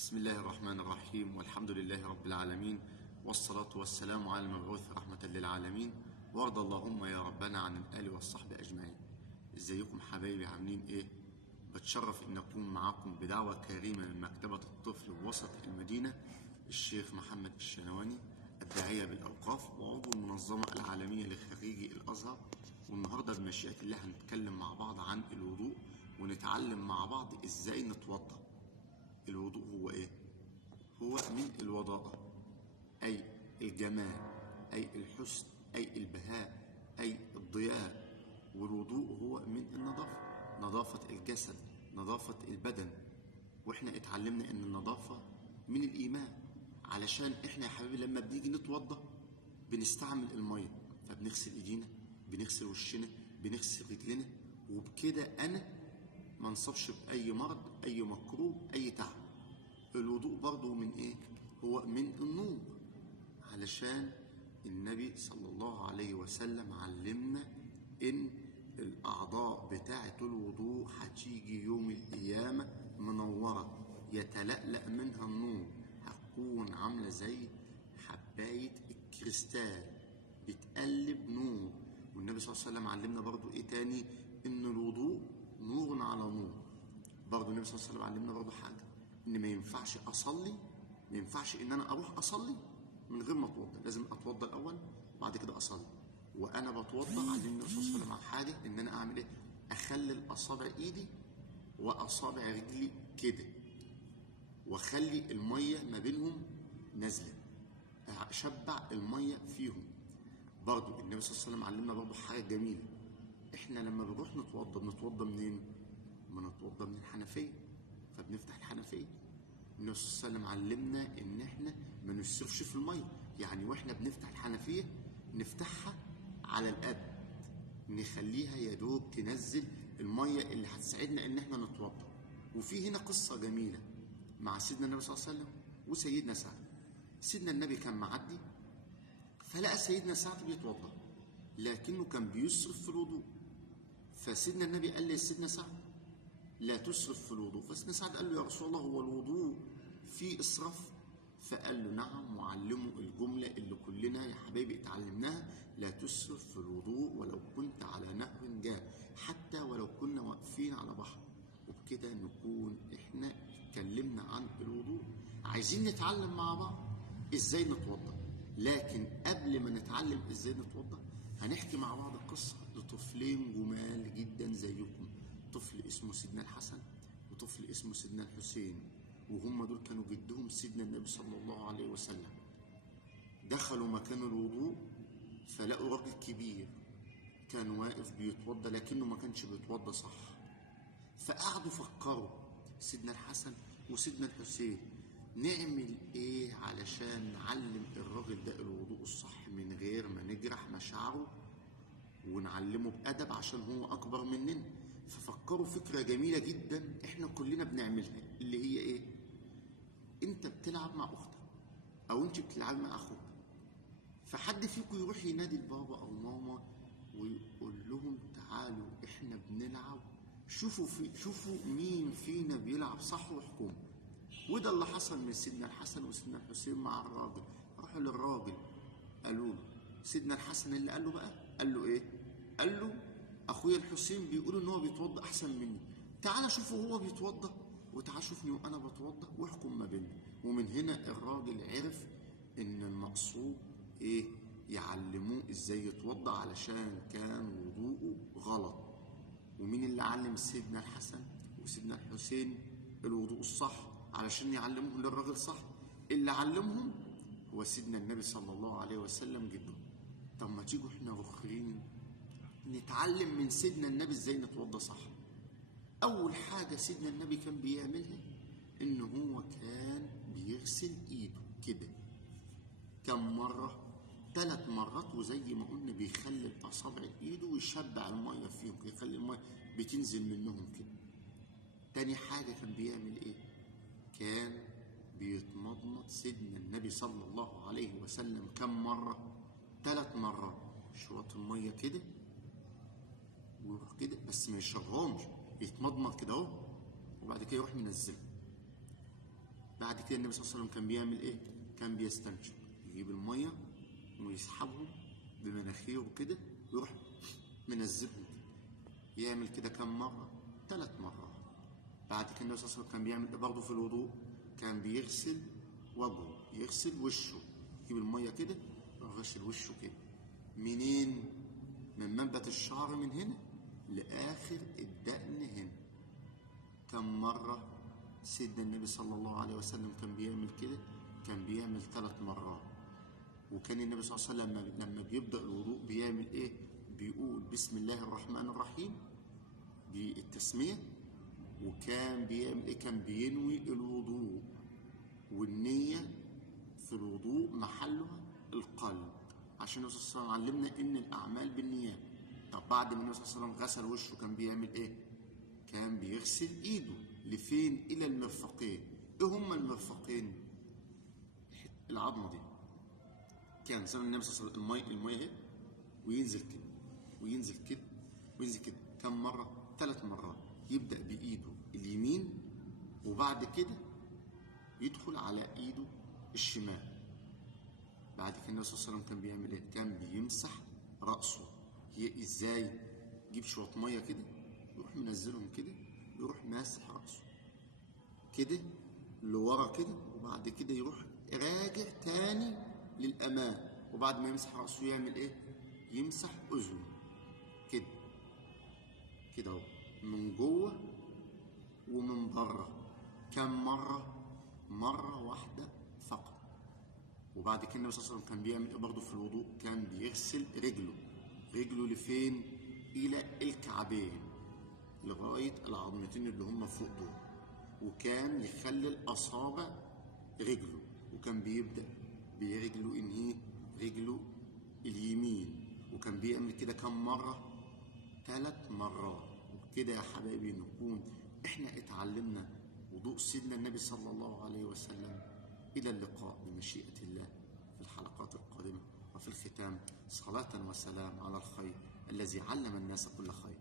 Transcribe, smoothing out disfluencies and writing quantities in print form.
بسم الله الرحمن الرحيم، والحمد لله رب العالمين، والصلاة والسلام على المبعوث رحمة للعالمين، وارض اللهم يا ربنا عن الآل والصحب أجمعين. ازيكم حبايبي، عاملين ايه؟ بتشرف ان اكون معاكم بدعوة كريمة من مكتبة الطفل بوسط المدينة، الشيخ محمد الشنواني، الداعية بالأوقاف وعضو المنظمة العالمية لخريجي الأزهر. والنهاردة بمشيئة الله هنتكلم مع بعض عن الوضوء، ونتعلم مع بعض ازاي نتوضأ. الوضوء هو ايه؟ هو من الوضاءة، اي الجمال، اي الحسن، اي البهاء، اي الضياء. والوضوء هو من النظافة، نظافة الجسد، نظافة البدن. واحنا اتعلمنا ان النظافة من الايمان، علشان احنا يا حبيبي لما بنيجي نتوضا بنستعمل المية، فبنغسل ايدينا، بنغسل وشنا، بنغسل رجلنا، وبكده انا ما نصابش بأي مرض، أي مكروه، أي تعب. الوضوء برضه من إيه؟ هو من النور، علشان النبي صلى الله عليه وسلم علمنا إن الأعضاء بتاعة الوضوء هتيجي يوم القيامة منورة يتلألأ منها النور، هتكون عاملة زي حباية الكريستال بتقلب نور. والنبي صلى الله عليه وسلم علمنا برضو ايه تاني؟ ان الوضوء نور على نور. برضو النبي صلى الله عليه وسلم علمنا برضو حاجه، ان ما ينفعش اصلي، ما ينفعش ان انا اروح اصلي من غير ما اتوضا، لازم اتوضا الاول وبعد كده اصلي. وانا بتوضا علمني النبي صلى الله عليه وسلم على حاجه، ان انا اعمل ايه؟ اخلل اصابع ايدي واصابع رجلي كده، واخلي الميه ما بينهم نازله، اشبع الميه فيهم. برضو النبي صلى الله عليه وسلم علمنا برضو حاجه جميله، احنا لما بنروح نتوضا بنتوضا منين؟ بنتوضا من الحنفيه، فبنفتح الحنفيه. النبي صلى الله عليه وسلم علمنا ان احنا ما نسرفش في الميه، يعني واحنا بنفتح الحنفيه نفتحها على القد، نخليها يا دوب تنزل الميه اللي هتساعدنا ان احنا نتوضا. وفي هنا قصه جميله مع سيدنا النبي صلى الله عليه وسلم وسيدنا سعد. سيدنا النبي كان معدي فلقى سيدنا سعد بيتوضا، لكنه كان بيسرف في الوضوء. فسيدنا النبي قال لسيدنا سعد لا تسرف في الوضوء. فسيدنا سعد قال له يا رسول الله، هو الوضوء فيه اسراف؟ فقال له نعم، وعلمه الجمله اللي كلنا يا حبايبي اتعلمناها: لا تسرف في الوضوء ولو كنت على نهر جار، حتى ولو كنا واقفين على بحر. وبكده نكون احنا اتكلمنا عن الوضوء. عايزين نتعلم مع بعض ازاي نتوضا، لكن قبل ما نتعلم ازاي نتوضا هنحكي مع بعض قصه لطفلين جمال جدا زيكم. طفل اسمه سيدنا الحسن وطفل اسمه سيدنا الحسين، وهم دول كانوا جدهم سيدنا النبي صلى الله عليه وسلم. دخلوا مكان الوضوء فلقوا راجل كبير كان واقف بيتوضا، لكنه ما كانش بيتوضا صح. فقعدوا فكروا سيدنا الحسن وسيدنا الحسين نعمل ايه علشان نعلم الراجل ده الوضوء الصح من غير ما نجرح مشاعره، ونعلمه بأدب عشان هو أكبر مننا. ففكروا فكرة جميلة جدا احنا كلنا بنعملها، اللي هي ايه؟ انت بتلعب مع اختك او انت بتلعب مع اخوك، فحد فيكم يروح ينادي البابا او ماما ويقول لهم تعالوا احنا بنلعب، شوفوا مين فينا بيلعب صح واحكموا. وده اللي حصل من سيدنا الحسن وسيدنا الحسين مع الراجل. راحوا للراجل قالوا له، سيدنا الحسن اللي قال له بقى، قال له ايه؟ قال له اخويا الحسين بيقول ان هو بيتوضا احسن مني، تعال شوفه هو بيتوضا وتعال شوفني وانا بتوضا واحكم ما بيننا. ومن هنا الراجل عرف ان المقصود ايه؟ يعلموه ازاي يتوضا، علشان كان وضوءه غلط. ومين اللي علم سيدنا الحسن وسيدنا الحسين الوضوء الصح علشان يعلموه للراجل صح؟ اللي علمهم هو سيدنا النبي صلى الله عليه وسلم جدهم. طب ما تيجوا احنا رخرين نتعلم من سيدنا النبي ازاي نتوضا صح. اول حاجه سيدنا النبي كان بيعملها ان هو كان بيغسل ايده كده. كم مره؟ 3 مرات. وزي ما قلنا بيخلي اصابع ايده ويشبع الميه فيهم، يخلي الميه بتنزل منهم كده. تاني حاجه كان بيعمل ايه؟ كان بيتمضمض سيدنا النبي صلى الله عليه وسلم كم مره؟ 3 مرات. شوط الميه كده ويروح كده، بس ما يشربهمش، يتمضمض كده اهو، وبعد كده يروح منزلها. بعد كده النبي صلى الله عليه وسلم كان بيعمل ايه؟ كان بيستنشق، يجيب الميه ويسحبهم بمناخيره كده ويروح منزلهم كده. يعمل كده كم مره؟ 3 مرات. بعد كده النبي صلى الله عليه وسلم كان بيعمل ايه برضه في الوضوء؟ كان بيغسل وجهه، يغسل وشه، يجيب الميه كده ويغسل وشه كده. منين؟ من منبت الشعر من هنا لاخر الدقن هنا. كم مره سيدنا النبي صلى الله عليه وسلم كان بيعمل كده؟ كان بيعمل 3 مرات. وكان النبي صلى الله عليه وسلم لما بيبدأ الوضوء بيعمل ايه؟ بيقول بسم الله الرحمن الرحيم بالتسمية. وكان بيعمل ايه؟ كان بينوي الوضوء، والنية في الوضوء محلها القلب، عشان النبي صلى الله عليه وسلم علمنا ان الاعمال بالنيات. طب بعد ما النبي صلى الله عليه وسلم غسل وشه كان بيعمل ايه؟ كان بيغسل ايده لفين؟ الى المرفقين. ايه هما المرفقين؟ العظمه دي. كان زمان النبي صلى الله عليه وسلم الميه اهي، وينزل كده وينزل كده وينزل كده. كم مره؟ 3 مرات. يبدا بايده اليمين، وبعد كده يدخل على ايده الشمال. بعد كده النبي صلى الله عليه وسلم كان بيعمل ايه؟ كان بيمسح راسه. هي ازاي؟ يجيب شويه ميه كده يروح منزلهم كده، يروح ماسح راسه كده لورا كده، وبعد كده يروح راجع تاني للامام. وبعد ما يمسح راسه يعمل ايه؟ يمسح اذنه كده كده اهو، من جوه ومن بره. كم مره؟ مره واحده فقط. وبعد كده النبي صلى الله عليه وسلم كان بيعمل ايه برضه في الوضوء؟ كان بيغسل رجله لفين؟ الى الكعبين، لغايه العظمتين اللي هم فوق دول. وكان يخلل اصابع رجله، وكان بيبدا برجله انهي؟ رجله اليمين. وكان بيعمل كده كم مره؟ 3 مرات. وبكده يا حبايبي نكون احنا اتعلمنا وضوء سيدنا النبي صلى الله عليه وسلم. الى اللقاء بمشيئه الله في الحلقات القادمه. وفي الختام صلاه وسلام على الخير الذي علم الناس كل خير.